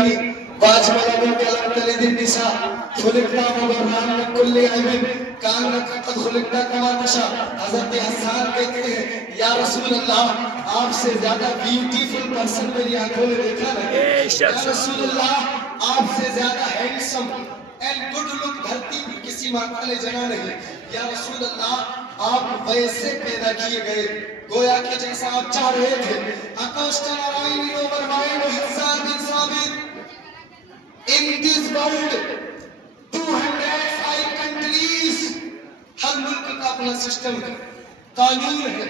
النبي واجمل من كلام النساء خلقنا مبرأ من كل عيب كأنك قد خلقنا كما تشاء. حضرت حسان کہتے ہیں یا رسول اللہ آپ سے زیادہ بیوٹیفل پرسن میری آنکھوں نے دیکھا نہیں. یا رسول اللہ آپ سے زیادہ ہینڈسم اینڈ گڈ لک دھرتی پر کسی ماتا نے جنا نہیں. یا رسول اللہ آپ ویسے پیدا کیے گئے گویا کہ جیسا آپ چاہ رہے تھے. اکوشٹن ارائنی اوور مائنڈ حسان بن ثابت. In this world 205 countries ہر ملک کا اپنا سسٹم ہے, قانون ہے,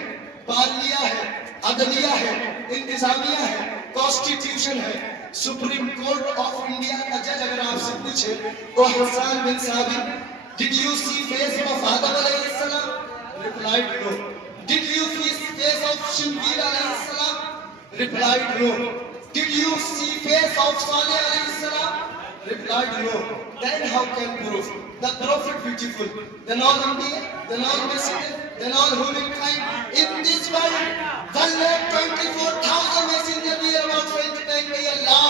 بالیہ ہے, عدلیہ ہے, انتظامیہ ہے, کانسٹیٹیوشن ہے. سپریم کورٹ آف انڈیا کا جج اگر آپ سے پوچھے وہ حسان بن ثابت did you see face of Adam علیہ السلام, replied no. did you see face of Shimgir علیہ السلام, replied no. did you see face of Saleh علیہ السلام, replied no. Then how can prove the prophet beautiful, then all India, then all messenger, then all humankind in this world 1,24,000 messenger we are about 29 by Allah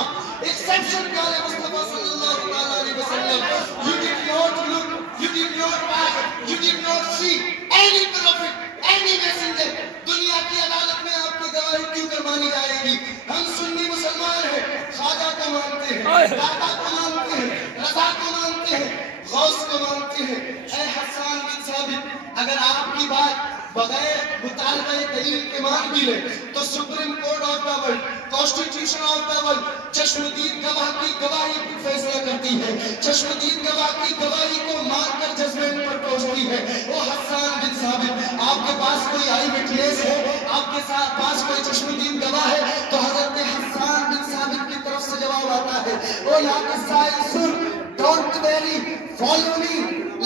exception kale Mustafa sallallahu alaihi wasallam. You did not look, you did not pass, you did not see any prophet, any messenger. دنیا کی عدالت میں آپ کی گواہی کیوں کرمانی جائے گی؟ ہم سنی مسلمان ہیں, خواجہ کو مانتے ہیں, دادا کو مانتے ہیں, رضا کو مانتے ہیں, غوث کو مانتے ہیں. اے حسان بن ثابت اگر آپ کی بات بغیر مطالبہ دلیل کے مان بھی لیں تو supreme court of the world, constitution of the world چشمدید گواہ کی گواہی پر فیصلہ کرتی ہے, چشمدید گواہ کی گواہی کو مان کر ججمنٹ پر پہنچتی ہے. وہ حسان بن ثابت آپ کے پاس کوئی آئی وٹنس ہے, آپ کے پاس کوئی چشمدید گواہ ہے تو حضرت حسان بن ثابت کی طرف سے جواب آتا ہے او یا قصائے سن don't worry follow me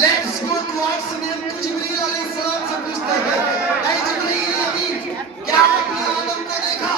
let's go towards name. تو جبریل علیہ السلام سے پوچھتے ہیں اے جبریل امین کیا آپ نے آدم کو دیکھا؟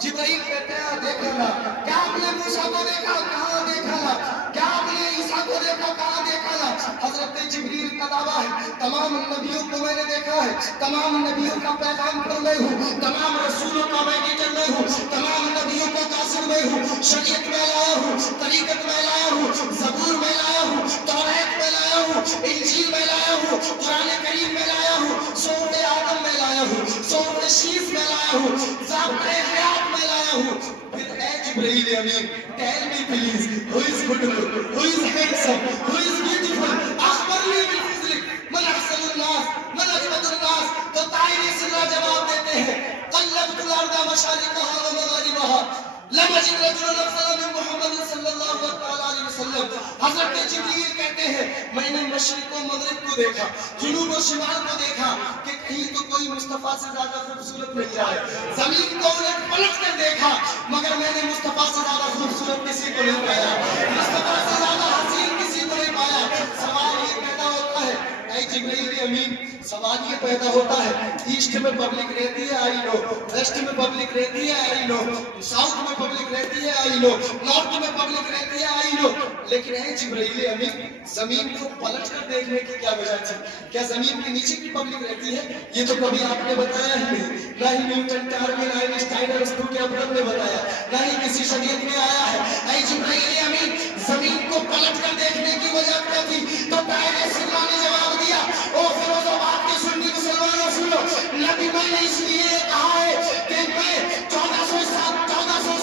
جبریل کہتے ہیں دیکھا نا. کیا آپ نے موسیٰ کو دیکھا؟ کہاں دیکھا نا. کیا آپ نے عیسیٰ کو دیکھا؟ کہاں دیکھا نا. حضرت جبریل کا دعویٰ ہے تمام نبیوں کو میں نے دیکھا ہے, تمام نبیوں کا پیغام پر میں ہوں, تمام رسولوں کا میڈیٹر میں ہوں, تمام نبیوں کا قاصد میں ہوں, شریعت میں لایا ہوں, طریقت میں لایا ہوں, زبور میں لایا ہوں, توریت میں لایا ہوں, انجیل میں لایا ہوں, قرآن کریم میں لایا ہوں, سورۃ آدم میں لایا ہوں, سورۃ شیف میں لایا ہوں, ضابطۂ حیات میں لایا ہوں. پھر اے جبریل امین tell me please who is good look, who is handsome, who is beautiful, اخبرنی بالفضل من احسن الناس من اجود الناس. تو طائر سرا جواب دیتے ہیں قلبت الارض مشارقها ومغاربها لم اجد رجلا افضل من محمد صلی اللہ علیہ وسلم. حضرت جبریل کہتے ہیں میں نے مشرق و مغرب کو دیکھا, جنوب و شمال کو دیکھا کہ کہیں تو کوئی مصطفیٰ سے زیادہ خوبصورت مل جائے. زمین کو الٹ پلٹ کر دیکھا مگر میں نے مصطفیٰ سے زیادہ خوبصورت کسی کو نہیں پایا, مصطفیٰ سے زیادہ حسین کسی کو نہیں پایا. سوال یہ پیدا ہوتا ہے اے جبریل امین, سوال یہ پیدا ہوتا ہے ایسٹ میں پبلک رہتی ہے آئی نو, ویسٹ میں پبلک رہتی ہے آئی نو, ساؤتھ میں پبلک رہتی ہے آئی نو, نارتھ میں پبلک رہتی ہے آئی نو, لیکن اے جبریل امین زمین کو پلٹ کر دیکھنے کی کیا وجہ تھی؟ کیا زمین کے نیچے کی پبلک رہتی ہے؟ یہ تو کبھی آپ نے بتایا ہی نہیں, نہ ہی نیوٹن, ڈارون, آئنسٹائن اور اسٹو کے ابرم نے بتایا, نہ ہی کسی شریعت میں آیا ہے. اے جبریل امین زمین کو پلٹ کر دیکھنے کی وجہ کیا تھی؟ تو طائر سرا نے جواب دیا او فیروز آباد کے سنی مسلمانوں سنو, نبی میں نے اس لیے کہا ہے کہ میں 1400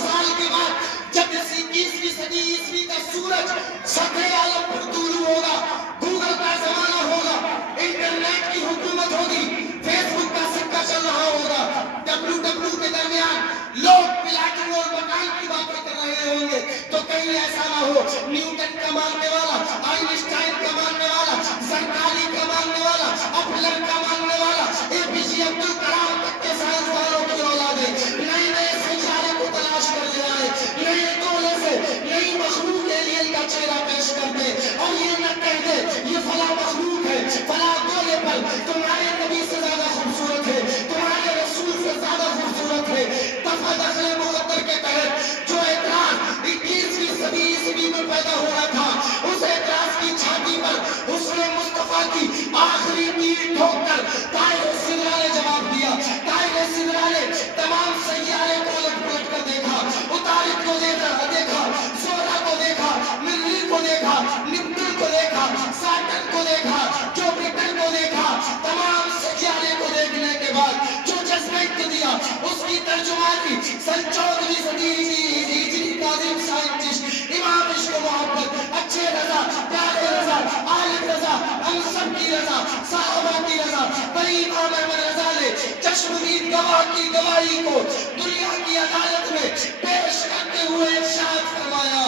سال کے بعد جب 21ویں صدی عیسوی کا سورج صدر عالم پر طلوع ہوگا, گوگل کا زمانہ ہوگا, انٹرنیٹ کی حکومت ہوگی, فیس بک کا سکہ چل رہا ہوگا, WW کے درمیان لوگ پلاٹو اور مکان کی باتیں کر رہے ہوں گے, تو کہیں ایسا نہ ہو نیوٹن کا ماننے والا, آئنسٹائن کا ماننے والا, زرکالی کا ماننے والا, اپلر کا ماننے والا, APJ عبد الکلام تک کے سائنسدانوں کی اولادیں نئے نئے سیارے کو تلاش کر لے آئے, نئے گولے سے نئی مخلوق ایلین کا چہرہ پیش کر دے اور یہ نہ کہہ دے یہ فلاں مخلوق ہے فلاں گولے پر تمہارے نبی سے زیادہ خوبصورت ہے, تمہارے رسول سے زیادہ خوبصورت ہے. دفع دخل مقدر کے تحت جو اعتراض 21ویں صدی عیسوی میں پیدا ہو رہا تھا, اس اعتراض کی چھاتی پر حسن مصطفیٰ کی آخری تیر ٹھوک کر طائر سرا نے جواب دیا امام احمد رضا نے چشمدید گواہ کی گواہی کو دنیا کی عدالت میں پیش کرتے ہوئے ارشاد فرمایا